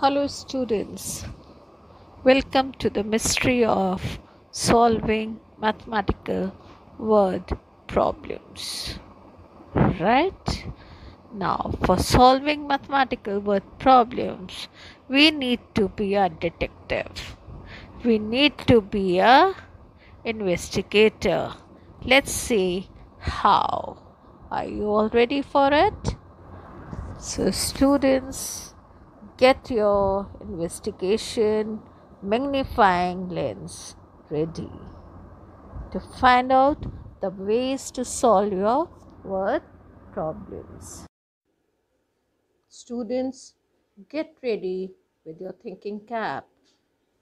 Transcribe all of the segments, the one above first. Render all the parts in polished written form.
Hello students, welcome to the mystery of solving mathematical word problems. Right? Now, for solving mathematical word problems, we need to be a detective. We need to be a investigator. Let's see how. Are you all ready for it? So students, get your investigation magnifying lens ready to find out the ways to solve your word problems. Students, get ready with your thinking cap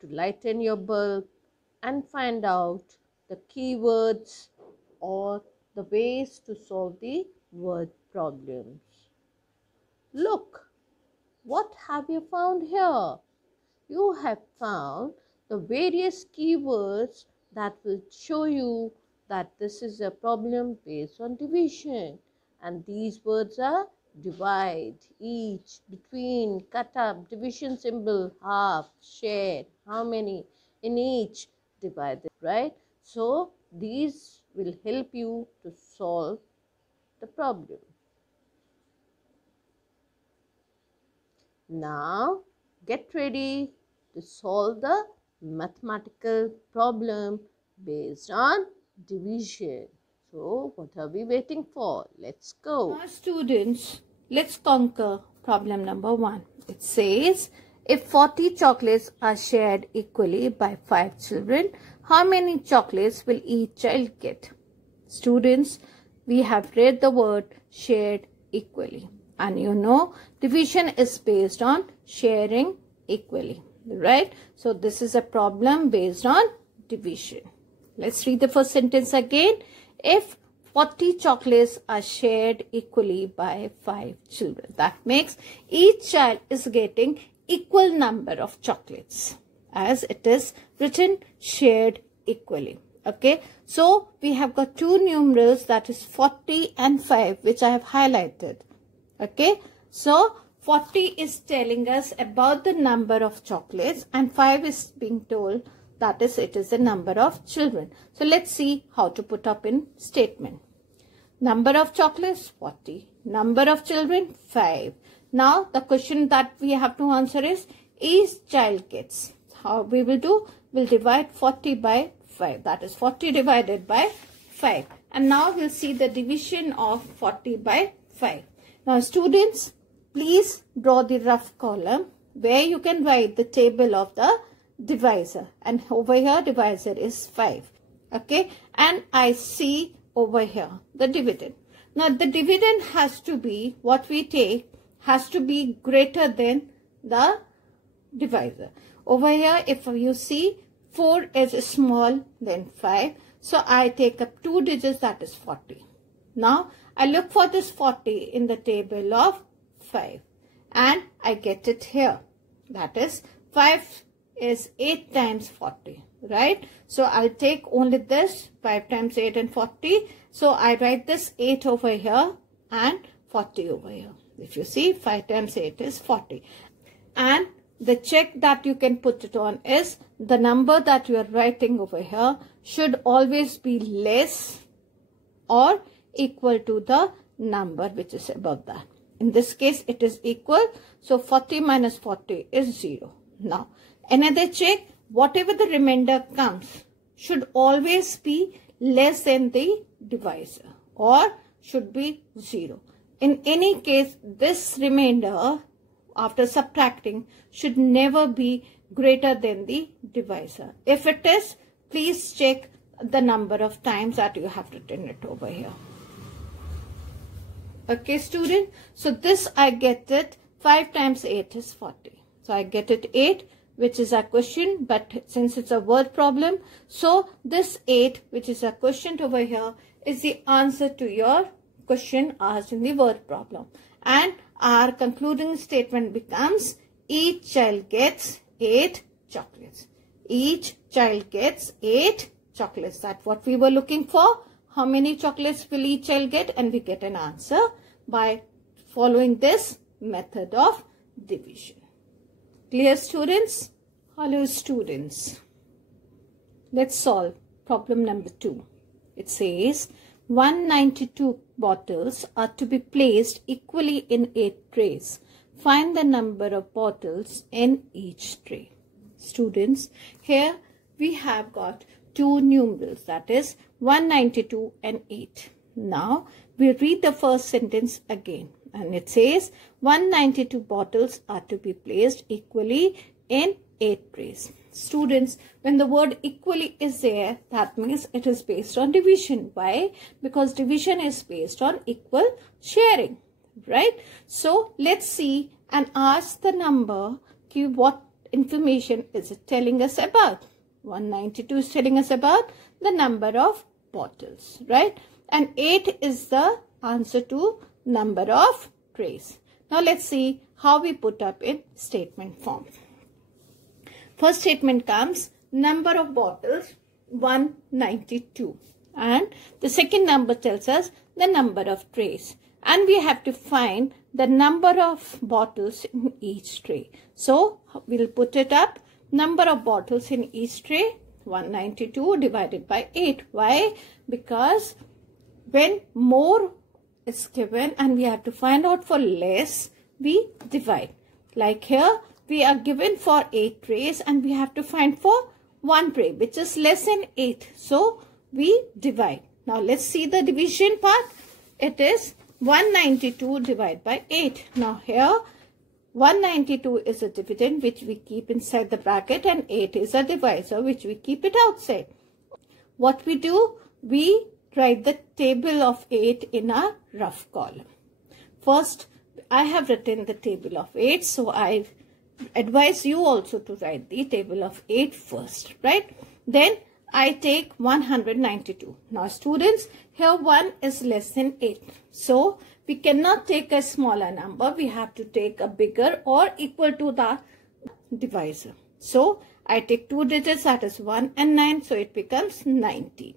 to lighten your bulb and find out the keywords or the ways to solve the word problems. Look, what have you found here? You have found the various keywords that will show you that this is a problem based on division. And these words are divide, each, between, cut up, division symbol, half, share, how many, in each, divided, right? So these will help you to solve the problem. Now get ready to solve the mathematical problem based on division. So what are we waiting for? Let's go. Now students, let's conquer problem number 1. It says, if 40 chocolates are shared equally by 5 children, how many chocolates will each child get? Students, we have read the word shared equally. And you know, division is based on sharing equally, right? So this is a problem based on division. Let's read the first sentence again. If 40 chocolates are shared equally by 5 children, that makes each child is getting equal number of chocolates, as it is written shared equally. Okay, so we have got two numerals, that is 40 and 5, which I have highlighted. Okay, so 40 is telling us about the number of chocolates and 5 is being told that is it is the number of children. So let's see how to put up in statement. Number of chocolates 40, number of children 5. Now the question that we have to answer is each child gets. How we will do? We'll divide 40 by 5, that is 40 divided by 5. And now we'll see the division of 40 by 5. Now students, please draw the rough column where you can write the table of the divisor, and over here divisor is 5. Okay, and I see over here the dividend. Now the dividend has to be, what we take has to be greater than the divisor. Over here if you see 4 is small than 5, so I take up 2 digits, that is 40. Now I look for this 40 in the table of 5 and I get it here. That is 5 is 8 times 40, right? So I'll take only this 5 times 8 and 40. So I write this 8 over here and 40 over here. If you see 5 times 8 is 40. And the check that you can put it on is the number that you are writing over here should always be less or equal to the number which is above that. In this case it is equal, so 40 minus 40 is 0. Now another check, whatever the remainder comes should always be less than the divisor or should be 0. In any case, this remainder after subtracting should never be greater than the divisor. If it is, please check the number of times that you have written it over here. Okay student, so this I get it 5 times 8 is 40. So I get it 8, which is a question, but since it's a word problem, so this 8 which is a question over here is the answer to your question asked in the word problem. And our concluding statement becomes each child gets 8 chocolates. Each child gets 8 chocolates. That's what we were looking for. How many chocolates will each child get? And we get an answer by following this method of division. Clear, students? Hello, students. Let's solve problem number 2. It says 192 bottles are to be placed equally in 8 trays. Find the number of bottles in each tray. Students, here we have got two numerals, that is 192 and 8. Now we read the first sentence again, and it says 192 bottles are to be placed equally in 8 trays. Students, when the word equally is there, that means it is based on division. Why? Because division is based on equal sharing, right? So let's see and ask the number, what information is it telling us about? 192 is telling us about the number of bottles, right? And 8 is the answer to number of trays. Now let's see how we put up in statement form. First statement comes number of bottles 192, and the second number tells us the number of trays, and we have to find the number of bottles in each tray. So we'll put it up. Number of bottles in each tray 192 divided by 8. Why? Because when more is given and we have to find out for less, we divide. Like here, we are given for 8 trays and we have to find for 1 tray which is less than 8. So we divide. Now let's see the division part. It is 192 divided by 8. Now here 192 is a dividend which we keep inside the bracket, and 8 is a divisor which we keep it outside. What we do? We write the table of 8 in a rough column. First, I have written the table of 8, so I advise you also to write the table of 8 first, right? Then I take 192. Now students, here 1 is less than 8. So we cannot take a smaller number. We have to take a bigger or equal to the divisor. So I take 2 digits, that is 1 and 9. So it becomes 19.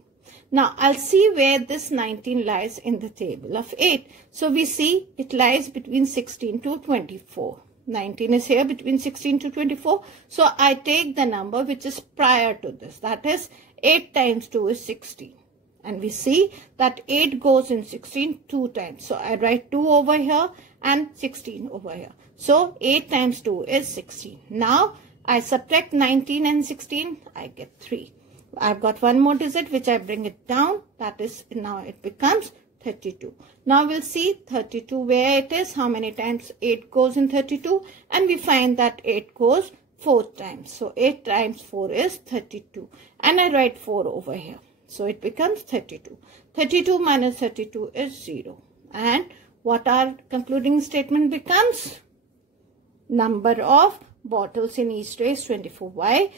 Now I'll see where this 19 lies in the table of 8. So we see it lies between 16 to 24. 19 is here between 16 to 24. So I take the number which is prior to this. That is 8 times 2 is 16. And we see that 8 goes in 16 2 times. So I write 2 over here and 16 over here. So 8 times 2 is 16. Now I subtract 19 and 16. I get 3. I've got one more digit which I bring it down. That is, now it becomes 32. Now we'll see 32 where it is, how many times 8 goes in 32, and we find that 8 goes 4 times. So 8 times 4 is 32, and I write 4 over here. So it becomes 32. 32 minus 32 is 0. And what our concluding statement becomes? Number of bottles in each tray is 24. Why?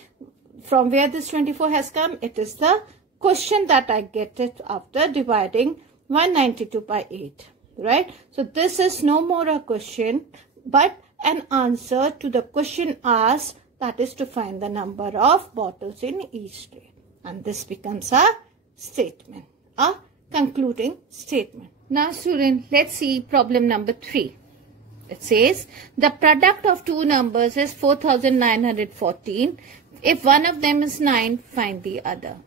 From where this 24 has come? It is the question that I get it after dividing 192 by 8, right? So this is no more a question but an answer to the question asked, that is to find the number of bottles in each tray. And this becomes a statement, a concluding statement. Now student, let's see problem number 3. It says the product of two numbers is 4914. If one of them is 9, find the other.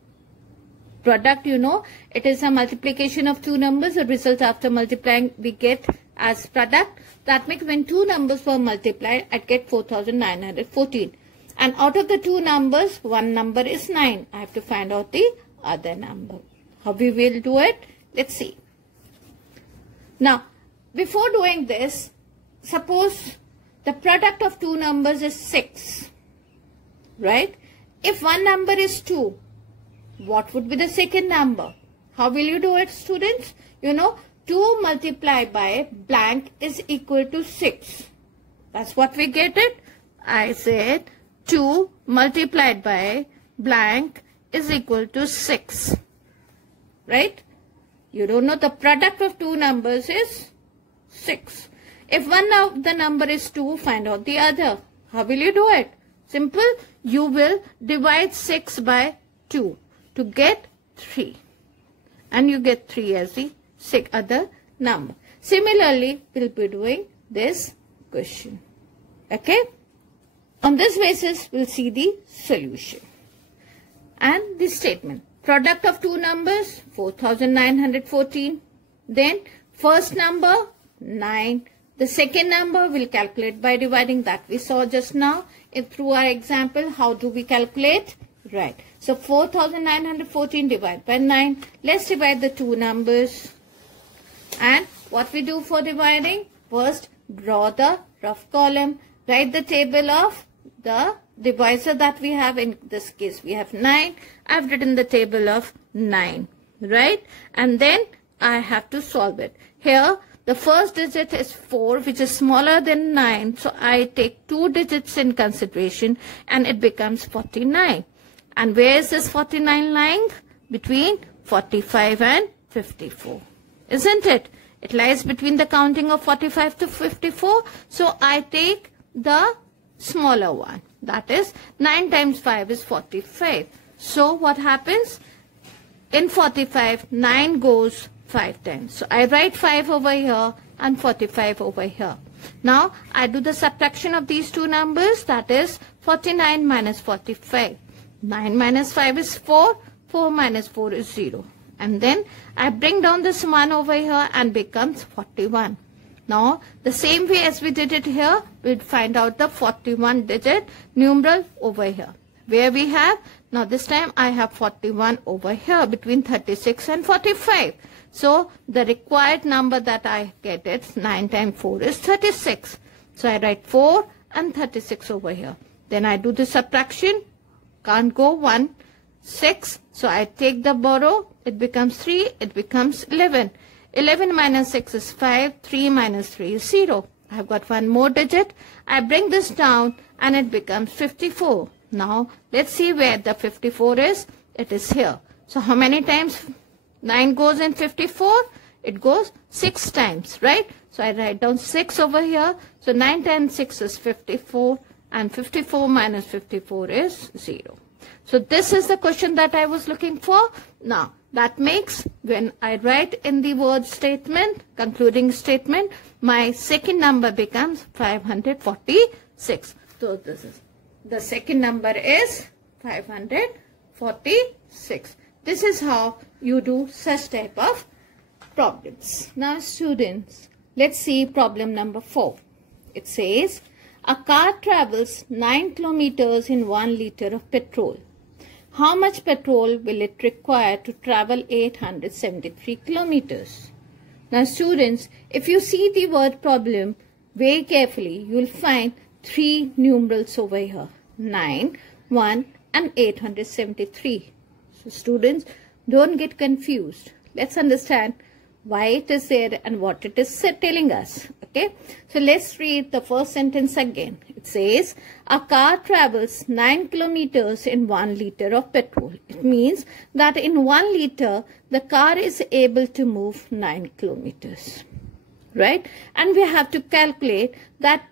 Product, you know, it is a multiplication of two numbers. The result after multiplying we get as product. That means when two numbers were multiplied, I get 4914. And out of the two numbers, one number is 9. I have to find out the other number. How we will do it? Let's see. Now, before doing this, suppose the product of two numbers is 6. Right? If one number is 2, what would be the second number? How will you do it, students? You know, 2 multiplied by blank is equal to 6. That's what we get it. I said 2 multiplied by blank is equal to 6. Right? You don't know the product of two numbers is 6. If one of the number is 2, find out the other. How will you do it? Simple. You will divide 6 by 2 to get 3. And you get 3 as the other number. Similarly, we'll be doing this question. Okay? On this basis, we'll see the solution. And the statement. Product of two numbers, 4914. Then first number, 9. The second number we'll calculate by dividing, that we saw just now through our example. How do we calculate? Right. So 4914 divided by 9. Let's divide the two numbers. And what we do for dividing? First, draw the rough column. Write the table of the divisor that we have. In this case, we have 9. I've written the table of 9. Right? And then I have to solve it. Here, the first digit is 4, which is smaller than 9. So I take 2 digits in consideration and it becomes 49. And where is this 49 lying? Between 45 and 54. Isn't it? It lies between the counting of 45 to 54. So I take the smaller one. That is 9 times 5 is 45. So what happens? In 45, 9 goes 5 times. So I write 5 over here and 45 over here. Now I do the subtraction of these two numbers. That is 49 minus 45. 9 minus 5 is 4. 4 minus 4 is 0. And then I bring down this 1 over here and becomes 41. Now the same way as we did it here, we'll find out the 41 digit numeral over here. Where we have, now this time I have 41 over here between 36 and 45. So the required number that I get is 9 times 4 is 36. So I write 4 and 36 over here. Then I do the subtraction. Can't go 1, 6. So I take the borrow. It becomes 3. It becomes 11. 11 minus 6 is 5. 3 minus 3 is 0. I've got one more digit. I bring this down and it becomes 54. Now let's see where the 54 is. It is here. So how many times 9 goes in 54? It goes 6 times, right? So I write down 6 over here. So 9 times 6 is 54. And 54 minus 54 is 0. So this is the question that I was looking for. Now that makes, when I write in the word statement, concluding statement, my second number becomes 546. So this is, the second number is 546. This is how you do such type of problems. Now students, let's see problem number 4. It says, a car travels 9 kilometers in 1 liter of petrol. How much petrol will it require to travel 873 kilometers? Now students, if you see the word problem very carefully, you will find 3 numerals over here. 9, 1 and 873. So students, don't get confused. Let's understand why it is there and what it is telling us. Okay, so let's read the first sentence again. It says, a car travels 9 kilometers in 1 liter of petrol. It means that in 1 liter, the car is able to move 9 kilometers. Right? And we have to calculate that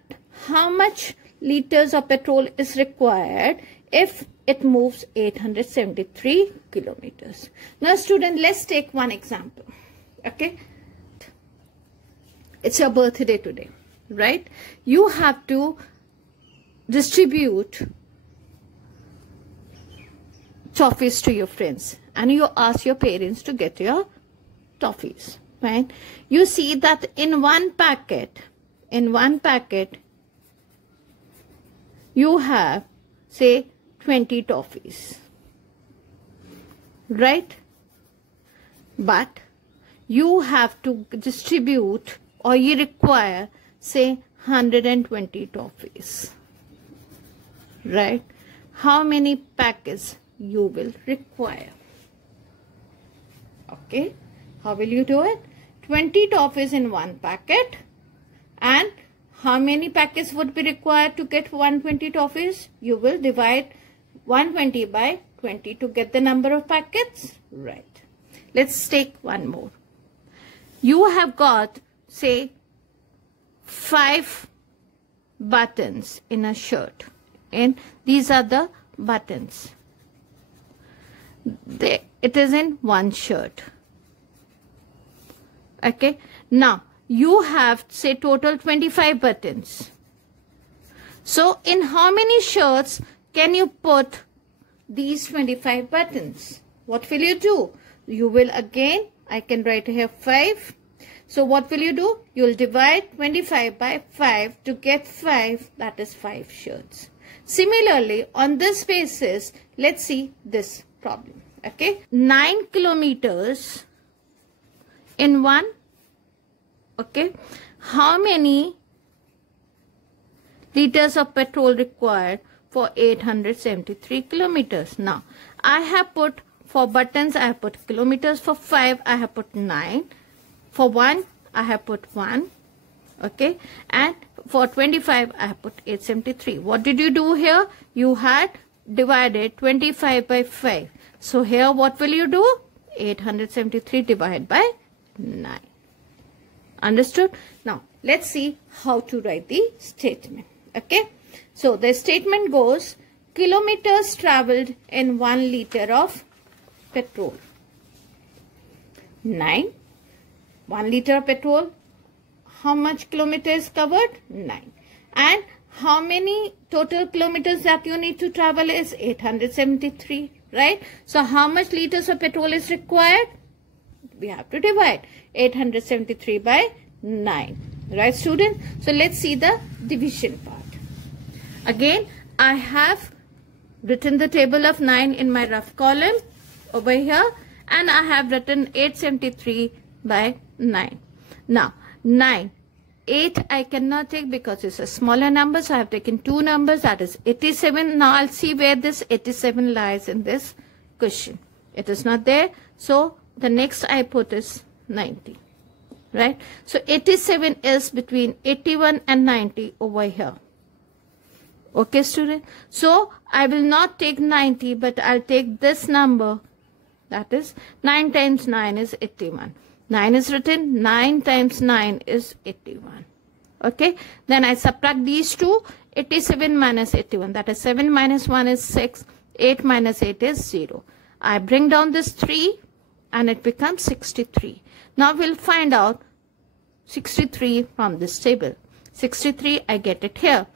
how much liters of petrol is required if it moves 873 kilometers. Now student, let's take one example. Okay, it's your birthday today, right? You have to distribute toffees to your friends and you ask your parents to get your toffees, right? You see that in one packet, you have, say, 20 toffees, right? But you have to distribute, or you require, say, 120 toffees, right? How many packets you will require? Okay, how will you do it? 20 toffees in one packet. And how many packets would be required to get 120 toffees? You will divide 120 by 20 to get the number of packets, right? Let's take one more. You have got, say, 5 buttons in a shirt, and these are the buttons. It is in one shirt. Okay, now you have, say, total 25 buttons. So in how many shirts can you put these 25 buttons? What will you do? You will again, I can write here 5. So what will you do? You will divide 25 by 5 to get 5, that is 5 shirts. Similarly, on this basis, let's see this problem. Okay, 9 kilometers in one. Okay, how many liters of petrol required for 873 kilometers? Now, I have put, for buttons, I have put kilometers. For 5, I have put 9. For 1, I have put 1. Okay. And for 25, I have put 873. What did you do here? You had divided 25 by 5. So here, what will you do? 873 divided by 9. Understood? Now, let's see how to write the statement. Okay. So, the statement goes, kilometers traveled in 1 liter of petrol. 9. 1 liter of petrol. How much kilometers covered? 9. And how many total kilometers that you need to travel is 873, right? So, how much liters of petrol is required? We have to divide 873 by 9. Right, students? So, let's see the division part. Again, I have written the table of 9 in my rough column over here, and I have written 873 by 9. Now, 9. 8 I cannot take because it's a smaller number, so I have taken 2 numbers, that is 87. Now, I'll see where this 87 lies in this question. It is not there, so the next I put is 90. Right? So, 87 is between 81 and 90 over here. Okay, student? So, I will not take 90, but I'll take this number. That is 9 times 9 is 81. 9 is written, 9 times 9 is 81. Okay? Then I subtract these two, 87 minus 81. That is 7 minus 1 is 6. 8 minus 8 is 0. I bring down this 3 and it becomes 63. Now we'll find out 63 from this table. 63, I get it here.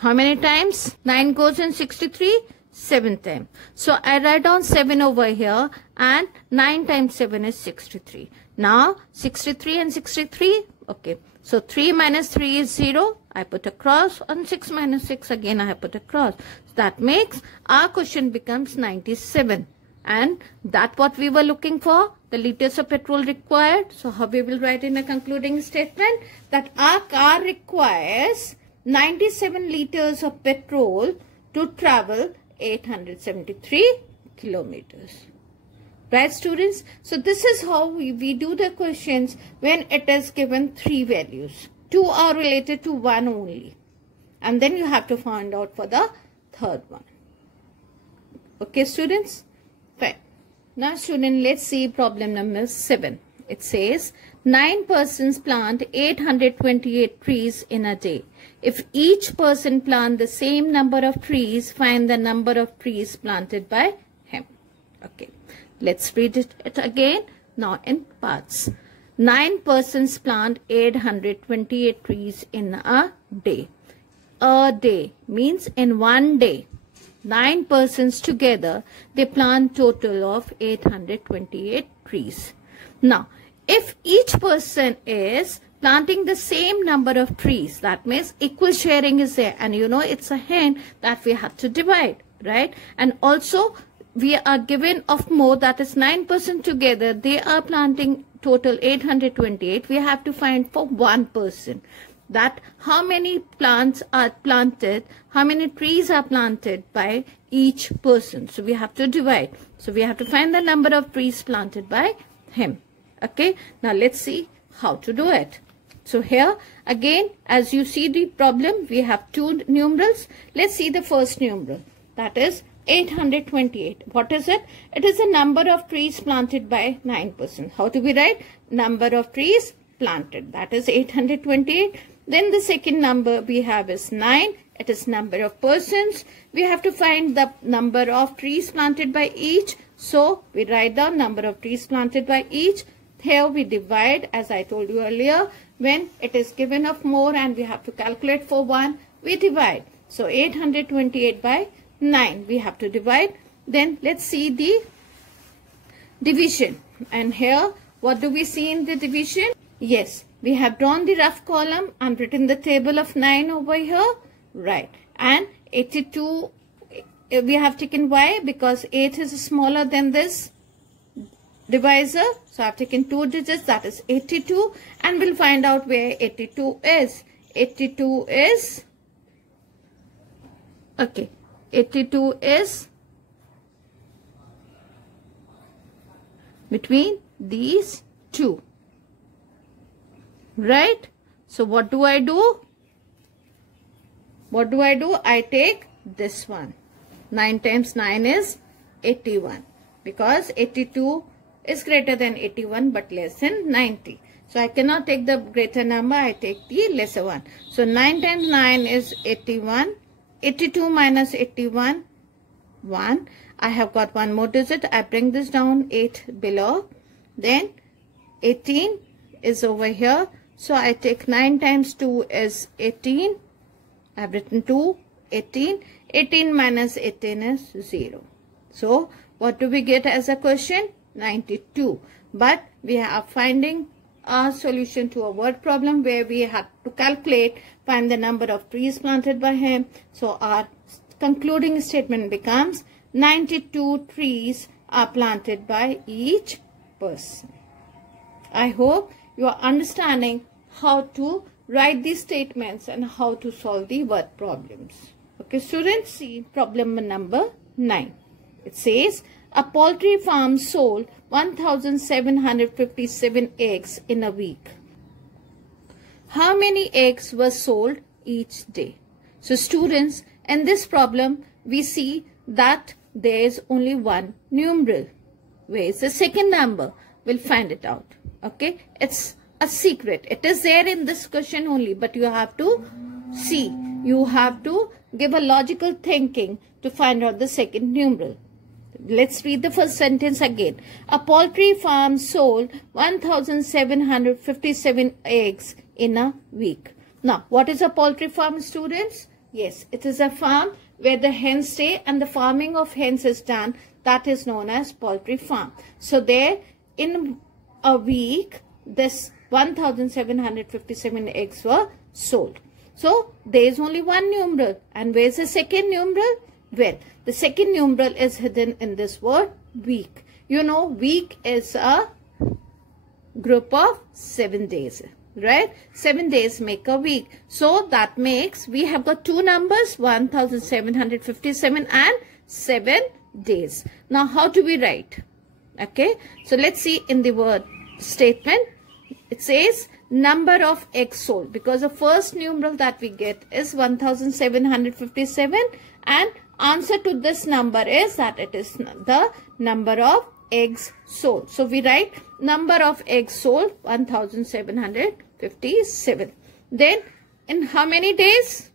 How many times 9 goes in 63? 7 times. So I write down 7 over here, and 9 times 7 is 63. Now 63 and 63. Okay. So 3 minus 3 is 0. I put a cross. On 6 minus 6 again I have put a cross. So that makes our question becomes 97. And that what we were looking for, the liters of petrol required. So how we will write in a concluding statement that our car requires 97 liters of petrol to travel 873 kilometers. Right, students? So this is how we do the questions when it is given 3 values. 2 are related to 1 only. And then you have to find out for the third one. Okay, students? Fine. Now, student, let's see problem number 7. It says, 9 persons plant 828 trees in a day. If each person plant the same number of trees, find the number of trees planted by him. Okay. Let's read it again. Now in parts. 9 persons plant 828 trees in a day. A day means in one day. 9 persons together, they plant total of 828 trees. Now, if each person is planting the same number of trees, that means equal sharing is there. And you know it's a hand that we have to divide, right? And also, we are given of more, that is 9% together. They are planting total 828. We have to find for one person that how many plants are planted, how many trees are planted by each person. So we have to divide. So we have to find the number of trees planted by him. Okay. Now let's see how to do it. So here again, as you see the problem, we have 2 numerals. Let's see the first numeral. That is 828. What is it? It is the number of trees planted by 9%. How do we write? Number of trees planted. That is 828. Then the second number we have is 9. It is number of persons. We have to find the number of trees planted by each. So we write down number of trees planted by each. Here we divide, as I told you earlier. When it is given of more and we have to calculate for 1, we divide. So 828 by 9 we have to divide. Then let's see the division. And here what do we see in the division? Yes, we have drawn the rough column and written the table of 9 over here. Right. And 82 we have taken why? Because 8 is smaller than this divisor. So I have taken 2 digits, that is 82, and we'll find out where 82 is. 82 is, okay, 82 is between these two, right? So what do? I take this one. 9 times 9 is 81, because 82 is greater than 81 but less than 90. So I cannot take the greater number, I take the lesser one. So 9 times 9 is 81. 82 minus 81, 1. I have got one more digit. I bring this down 8 below. Then 18 is over here. So I take 9 times 2 is 18. I have written 2, 18. 18 minus 18 is 0. So what do we get as a question? 92. But we are finding a solution to a word problem where we have to find the number of trees planted by him. So our concluding statement becomes 92 trees are planted by each person. I hope you are understanding how to write these statements and how to solve the word problems. Okay, students, see problem number 9. It says a poultry farm sold 1,757 eggs in a week. How many eggs were sold each day? So students, in this problem, we see that there is only one numeral. Where is the second number? We'll find it out. Okay, it's a secret. It is there in this question only, but you have to see. You have to give a logical thinking to find out the second numeral. Let's read the first sentence again. A poultry farm sold 1,757 eggs in a week. Now, what is a poultry farm, students? Yes, it is a farm where the hens stay and the farming of hens is done. That is known as poultry farm. So there, in a week, this 1,757 eggs were sold. So there is only one numeral. And where is the second numeral? Well, the second numeral is hidden in this word week. You know, week is a group of 7 days, right? 7 days make a week. So that makes, we have got two numbers, 1,757 and 7 days. Now, how do we write? Okay, so let's see in the word statement. It says number of eggs sold, because the first numeral that we get is 1,757 and answer to this number is that it is the number of eggs sold. So we write number of eggs sold 1,757. Then in how many days?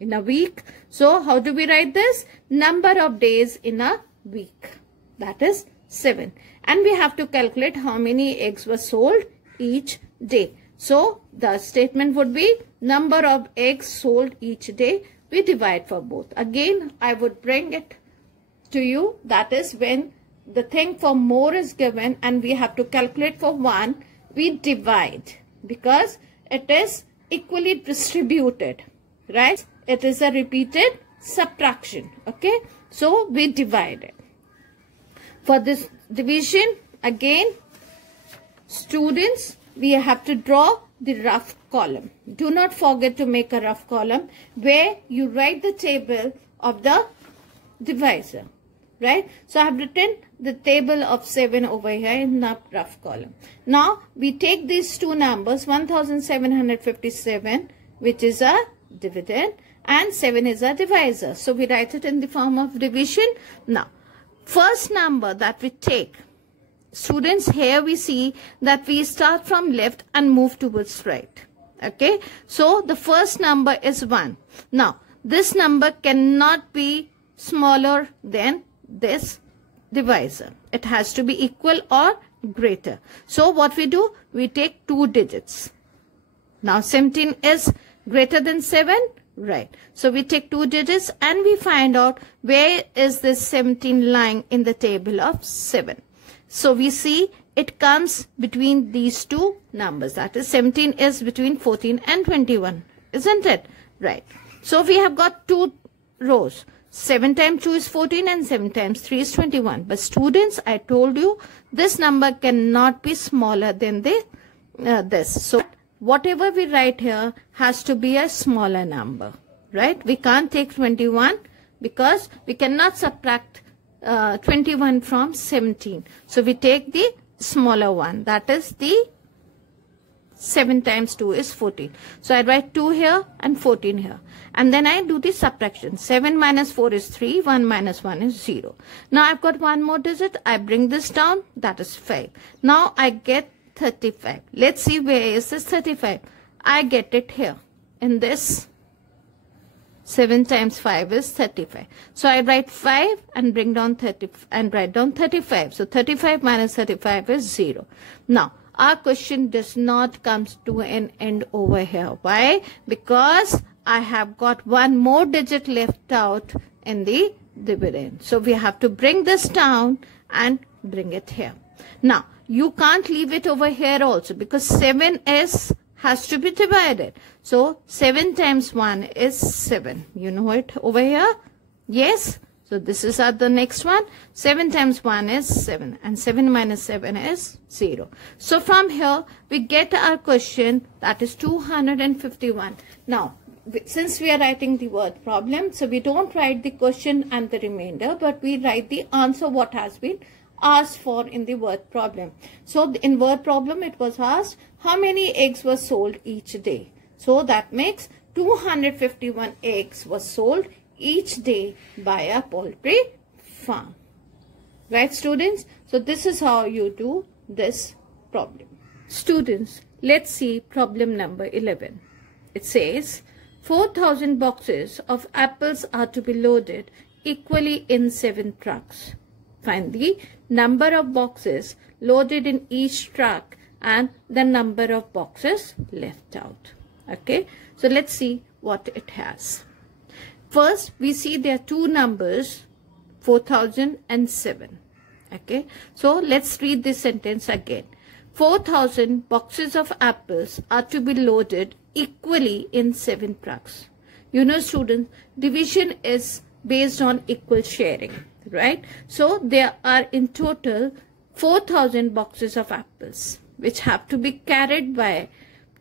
In a week. So how do we write this? Number of days in a week. That is 7. And we have to calculate how many eggs were sold each day. So the statement would be number of eggs sold each day. We divide for both. Again, I would bring it to you. That is when the thing for more is given and we have to calculate for 1, we divide because it is equally distributed, right? It is a repeated subtraction. Okay, so we divide it. For this division, again, students, we have to draw the rough column. Do not forget to make a rough column where you write the table of the divisor, right? So I have written the table of 7 over here in the rough column. Now we take these two numbers, 1,757, which is a dividend, and 7 is a divisor. So we write it in the form of division. Now, first number that we take, students, here we see that we start from left and move towards right. Okay, so the first number is 1. Now, this number cannot be smaller than this divisor. It has to be equal or greater. So what we do? We take 2 digits. Now 17 is greater than 7? Right. So we take 2 digits and we find out where is this 17 lying in the table of 7. So we see it comes between these two numbers. That is 17 is between 14 and 21. Isn't it? Right. So we have got 2 rows. 7 times 2 is 14 and 7 times 3 is 21. But students, I told you this number cannot be smaller than this. So whatever we write here has to be a smaller number, right? We can't take 21 because we cannot subtract 21 from 17. So we take the smaller one. That is the 7 times 2 is 14. So I write 2 here and 14 here. And then I do the subtraction. 7 minus 4 is 3. 1 minus 1 is 0. Now I've got one more digit. I bring this down. That is 5. Now I get 35. Let's see where is this 35. I get it here in this. 7 times 5 is 35. So I write 5 and bring down 30 and write down 35. So 35 minus 35 is 0. Now our question does not come to an end over here. Why? Because I have got one more digit left out in the dividend. So we have to bring this down and bring it here. Now you can't leave it over here also because 7 has to be divided. So 7 times 1 is 7. You know it over here? Yes. So this is the next one. 7 times 1 is 7. And 7 minus 7 is 0. So from here we get our question, that is 251. Now since we are writing the word problem, so we don't write the question and the remainder, but we write the answer what has been asked for in the word problem. So in word problem it was asked how many eggs were sold each day. So that makes 251 eggs were sold each day by a poultry farm. Right, students? So this is how you do this problem. Students, let's see problem number 11. It says 4,000 boxes of apples are to be loaded equally in 7 trucks. Find the number of boxes loaded in each truck and the number of boxes left out. Okay, so let's see what it has. First, we see there are two numbers, 4,000 and 7. Okay, so let's read this sentence again. 4,000 boxes of apples are to be loaded equally in 7 trucks. You know, students, division is based on equal sharing, right? So there are in total 4,000 boxes of apples which have to be carried by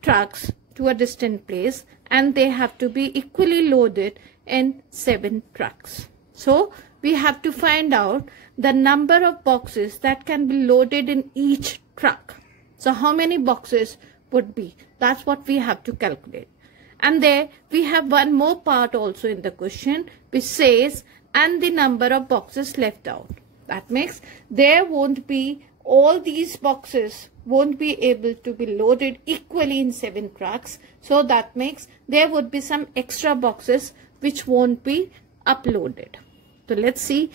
trucks to a distant place, and they have to be equally loaded in 7 trucks. So we have to find out the number of boxes that can be loaded in each truck. So how many boxes would be? That's what we have to calculate. And there we have one more part also in the question which says and the number of boxes left out. That makes there won't be, all these boxes won't be able to be loaded equally in 7 trucks. So that makes there would be some extra boxes which won't be uploaded. So let's see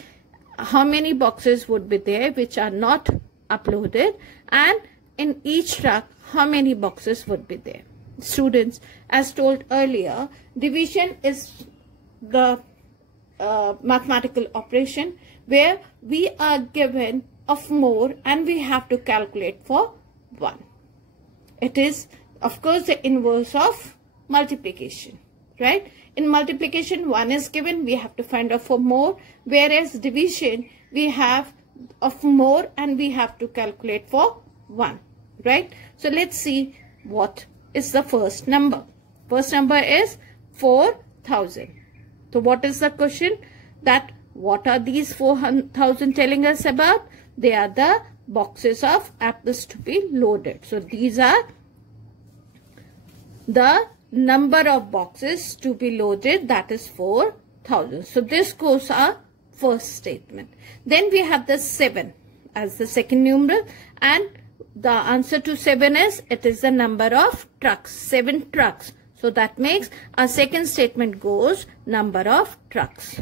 how many boxes would be there which are not uploaded, and in each truck how many boxes would be there. Students, as told earlier, division is the mathematical operation where we are given of more and we have to calculate for 1. It is of course the inverse of multiplication, right? In multiplication 1 is given, we have to find out for more, whereas division we have of more and we have to calculate for 1, right? So let's see what is the first number. First number is 4,000. So what is the question? That what are these 4,000 telling us about? They are the boxes of apples to be loaded. So these are the number of boxes to be loaded, that is 4,000. So this goes our first statement. Then we have the 7 as the second numeral, and the answer to 7 is, it is the number of trucks, 7 trucks. So that makes our second statement goes number of trucks.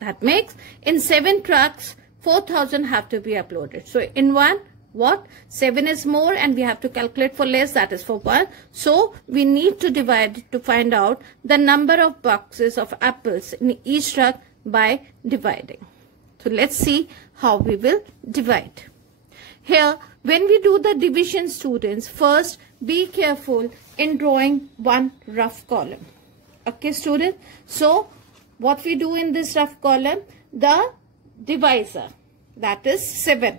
That makes in 7 trucks 4,000 have to be uploaded. So in one What? 7 is more and we have to calculate for less, that is for 1. So we need to divide to find out the number of boxes of apples in each truck by dividing. So let's see how we will divide. Here, when we do the division, students, first be careful in drawing one rough column. Okay, students? So what we do in this rough column? The divisor, that is 7.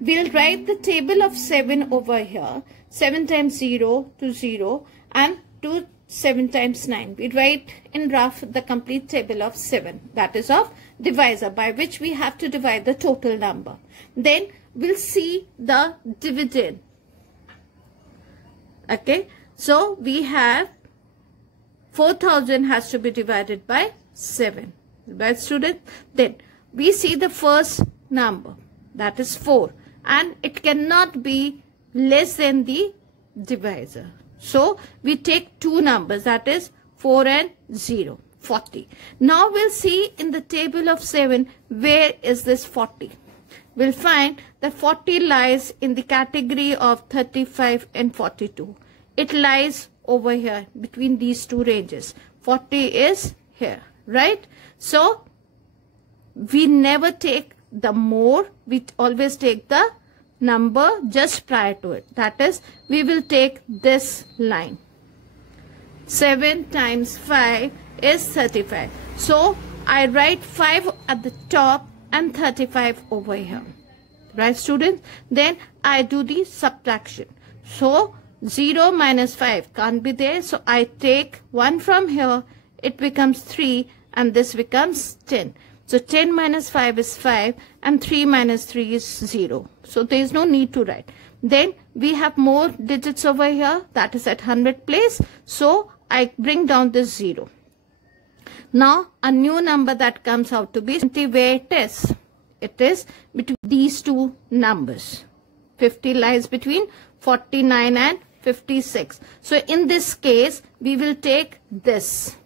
We'll write the table of 7 over here. 7 times 0 to 0 and 2 7 times 9. We write in rough the complete table of 7. That is of divisor by which we have to divide the total number. Then we'll see the dividend. Okay. So we have 4,000 has to be divided by 7. Right, students? Then we see the first number, that is 4. And it cannot be less than the divisor. So we take two numbers, that is 4 and 0, 40. Now we'll see in the table of 7, where is this 40? We'll find that 40 lies in the category of 35 and 42. It lies over here between these two ranges. 40 is here, right? So we never take the more, we always take the number just prior to it. That is, we will take this line. 7 times 5 is 35. So I write 5 at the top and 35 over here. Right, students? Then I do the subtraction. So 0 minus 5 can't be there. So I take 1 from here. It becomes 3 and this becomes 10. So 10 minus 5 is 5 and 3 minus 3 is 0. So there is no need to write. Then we have more digits over here, that is at 100 place. So I bring down this 0. Now a new number that comes out to be 20, where it is. It is between these two numbers. 50 lies between 49 and 56. So in this case we will take this.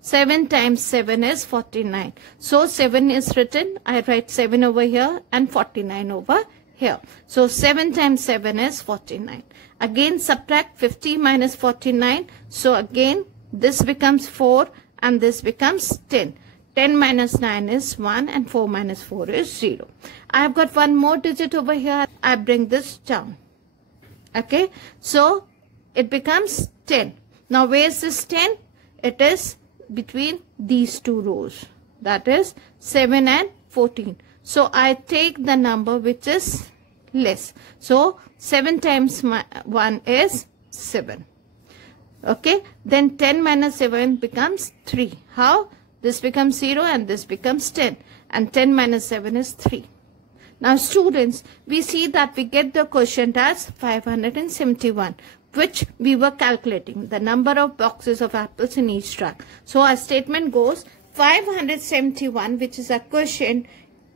7 times 7 is 49. So 7 is written. I write 7 over here and 49 over here. So 7 times 7 is 49. Again subtract 50 minus 49. So again this becomes 4 and this becomes 10. 10 minus 9 is 1 and 4 minus 4 is 0. I have got one more digit over here. I bring this down. Okay. So it becomes 10. Now where is this 10? It is between these two rows, that is 7 and 14. So I take the number which is less. So 7 times 1 is 7. Okay, then 10 minus 7 becomes 3. How? This becomes 0 and this becomes 10, and 10 minus 7 is 3. Now students, we see that we get the quotient as 571. Which we were calculating the number of boxes of apples in each truck. So our statement goes 571, which is a quotient,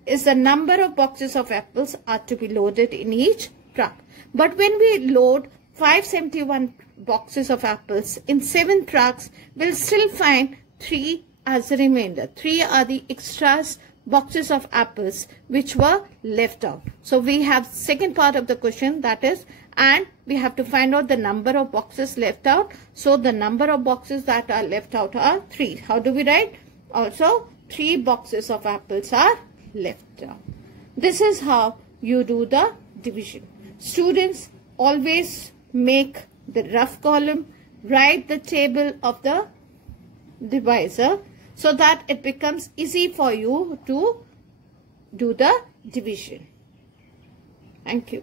is the number of boxes of apples are to be loaded in each truck. But when we load 571 boxes of apples in 7 trucks, we'll still find 3 as a remainder. 3 are the extras boxes of apples which were left out. So we have second part of the question, that is, and we have to find out the number of boxes left out. So the number of boxes that are left out are 3. How do we write? Also 3 boxes of apples are left out. This is how you do the division. Students, always make the rough column, write the table of the divisor so that it becomes easy for you to do the division. Thank you.